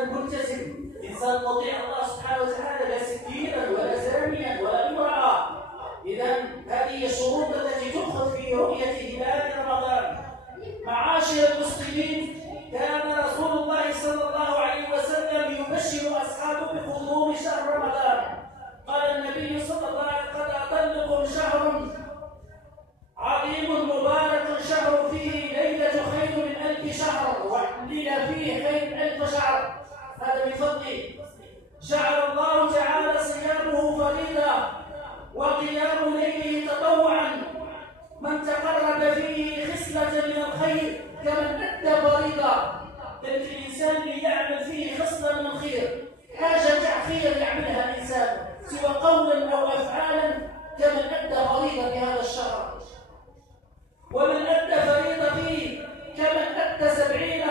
إنسان ملتزم، إنسان مطيع الله سبحانه وتعالى، لا سكينا ولا زانيا ولا امرأة. إذن هذه الشروط التي تؤخذ في رؤية هلال رمضان. معاشر المسلمين، كان رسول الله صلى الله عليه وسلم يبشر أصحابه بقدوم شهر رمضان. قال النبي صلى الله عليه وسلم: قد أطلكم شهر عظيم مبارك، شهر فيه ليلة خير من 1000 شهر، والليلة فيه خير من 1000 شهر. هذا بفضله. جعل الله تعالى صيامه فريضة وقيام ليله تطوعا. من تقرب فيه خصلة من الخير كمن أدى فريضة. بل الإنسان اللي يعمل فيه خصلة من الخير، حاجة خير يعملها الإنسان سوى قولا أو أفعالا، كمن أدى فريضة بهذا الشهر. ومن أدى فريضة فيه كمن أدى 70